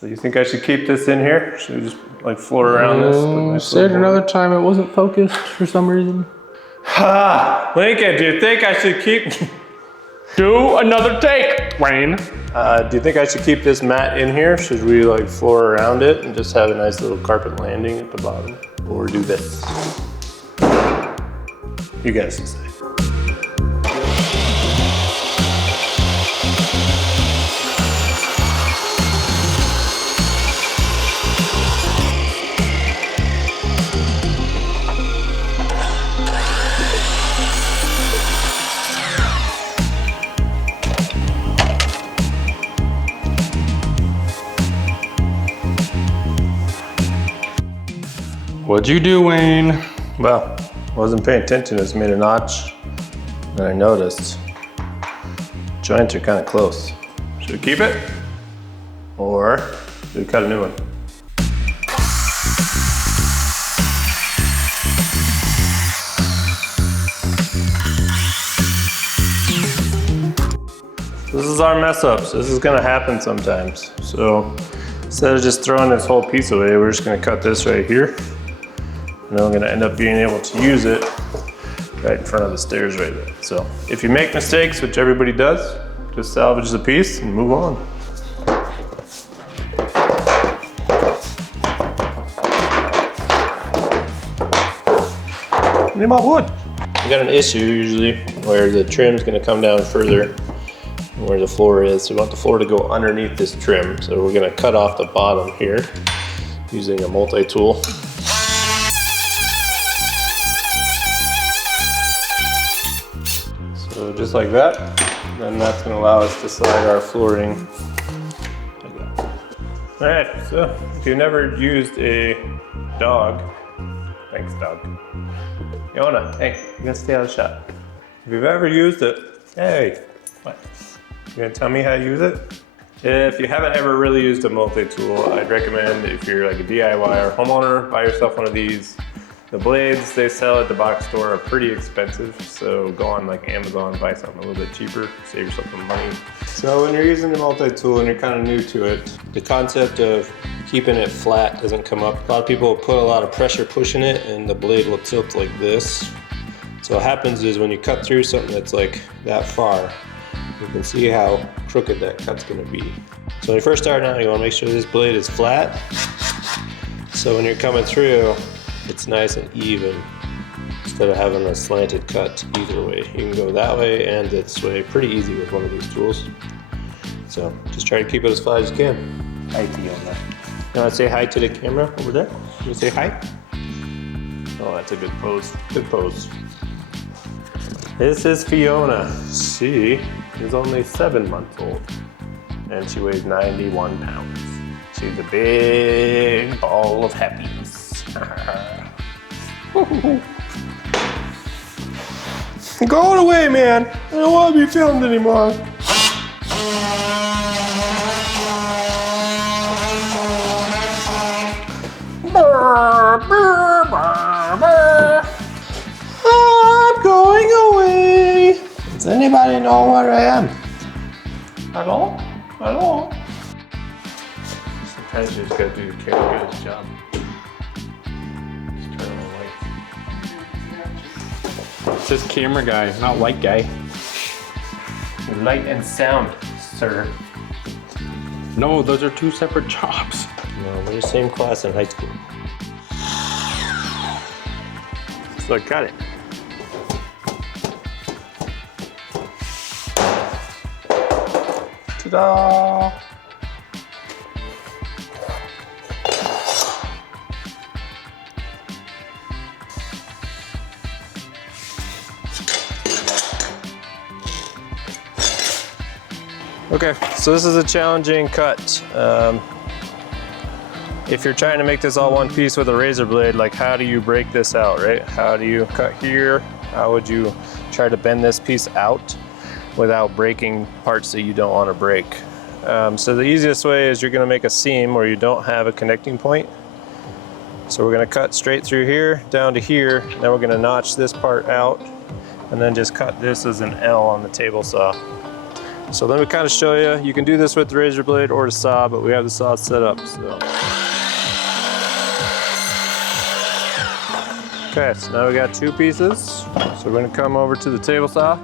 So you think I should keep this in here? Should we just like floor around this? You said another time it wasn't focused for some reason. Ha! Lincoln, do you think I should keep... Do another take, Wayne. do you think I should keep this mat in here? Should we like floor around it and just have a nice little carpet landing at the bottom? Or do this? You guys decide. What'd you do, Wayne? Well, wasn't paying attention, just made a notch. And I noticed joints are kind of close. Should we keep it? Or should we cut a new one? This is our mess ups. This is gonna happen sometimes. So instead of just throwing this whole piece away, we're just gonna cut this right here. And then we're gonna end up being able to use it right in front of the stairs right there. So if you make mistakes, which everybody does, just salvage the piece and move on. Need my wood. You got an issue usually where the trim's gonna come down further than where the floor is. So we want the floor to go underneath this trim. So we're gonna cut off the bottom here using a multi-tool. So just like that, then that's gonna allow us to slide our flooring like that. All right, so if you've never used a dog, thanks dog. Yona, hey, you gotta stay out of the shot. If you've ever used it, hey, what? You gonna tell me how to use it? If you haven't ever really used a multi-tool, I'd recommend if you're like a DIY or homeowner, buy yourself one of these. The blades they sell at the box store are pretty expensive, so go on like Amazon, buy something a little bit cheaper, save yourself some money. So when you're using the multi-tool and you're kind of new to it, the concept of keeping it flat doesn't come up. A lot of people put a lot of pressure pushing it and the blade will tilt like this. So what happens is when you cut through something that's like that far, you can see how crooked that cut's gonna be. So when you first start out, you wanna make sure this blade is flat. So when you're coming through, it's nice and even instead of having a slanted cut either way. You can go that way and this way pretty easy with one of these tools. So just try to keep it as flat as you can. Hi, Fiona. You want to say hi to the camera over there? You say hi? Oh, that's a good pose. Good pose. This is Fiona. She is only 7 months old and she weighs 91 pounds. She's a big ball of happiness. Go away, man. I don't want to be filmed anymore. I'm going away. Does anybody know where I am? Hello? Hello? Sometimes you just gotta do your character's job. It says camera guy, not light guy. Light and sound, sir. No, those are two separate jobs. No, we're the same class in high school. So I got it. Ta-da! Okay, so this is a challenging cut. If you're trying to make this all one piece with a razor blade, like how do you break this out, right? How do you cut here? How would you try to bend this piece out without breaking parts that you don't want to break? So the easiest way is you're gonna make a seam where you don't have a connecting point. So we're gonna cut straight through here, down to here, and then we're gonna notch this part out, and then just cut this as an L on the table saw. So let me kind of show you. You can do this with the razor blade or the saw, but we have the saw set up. So. Okay, so now we got 2 pieces. So we're gonna come over to the table saw.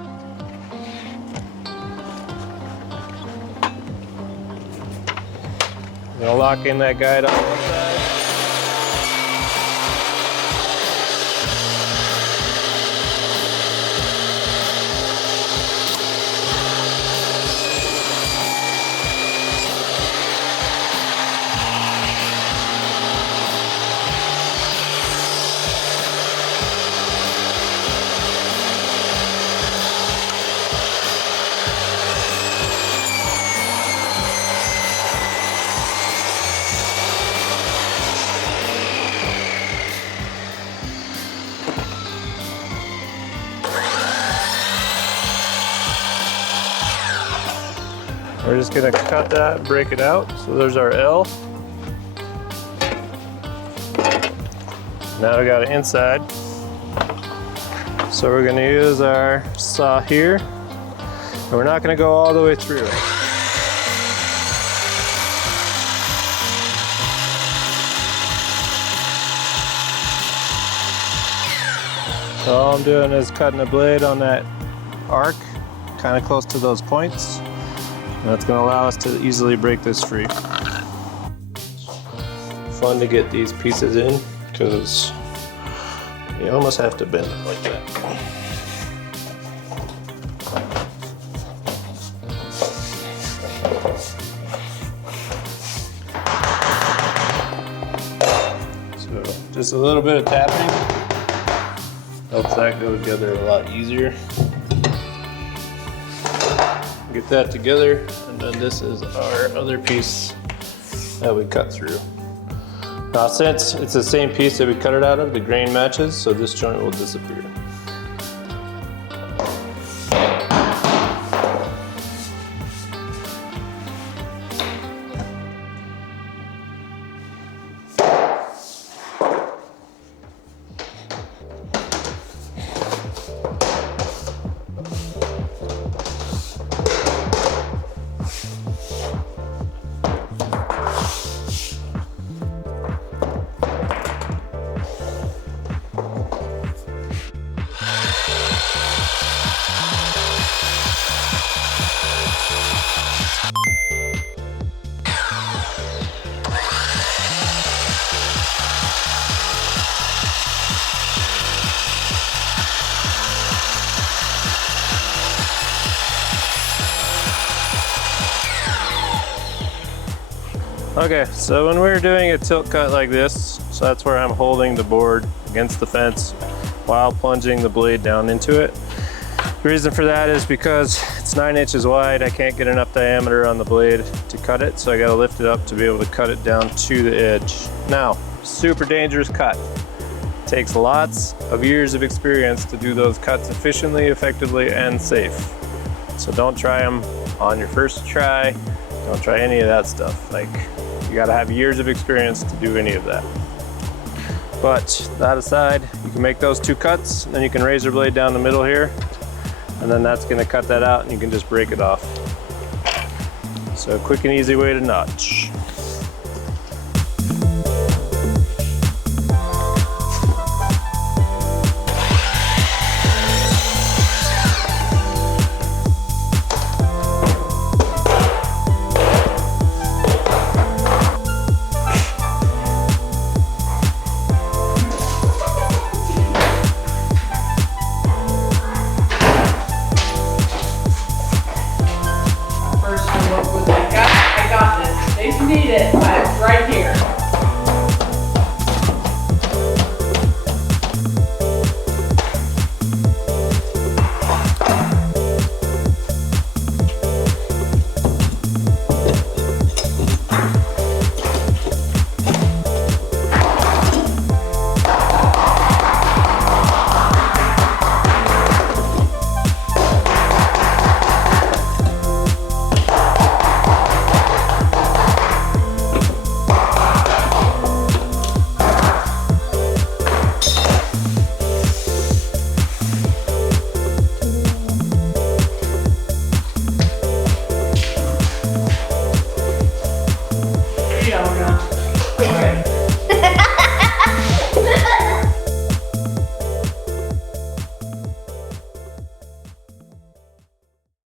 I'm gonna lock in that guide on one side. We're just gonna cut that, break it out. So there's our L. Now we got it inside. So we're gonna use our saw here. And we're not gonna go all the way through. So all I'm doing is cutting the blade on that arc, kind of close to those points. And that's going to allow us to easily break this free. Fun to get these pieces in because you almost have to bend it like that. So just a little bit of tapping helps that go together a lot easier. Get that together, and then this is our other piece that we cut through. Now since it's the same piece that we cut it out of, the grain matches, so this joint will disappear. Okay, so when we're doing a tilt cut like this, so that's where I'm holding the board against the fence while plunging the blade down into it. The reason for that is because it's 9 inches wide, I can't get enough diameter on the blade to cut it, so I gotta lift it up to be able to cut it down to the edge. Now, super dangerous cut. Takes lots of years of experience to do those cuts efficiently, effectively, and safe. So don't try them on your first try. Don't try any of that stuff. Like, you gotta have years of experience to do any of that. But that aside, you can make those 2 cuts, and then you can razor blade down the middle here, and then that's gonna cut that out, and you can just break it off. So a quick and easy way to notch.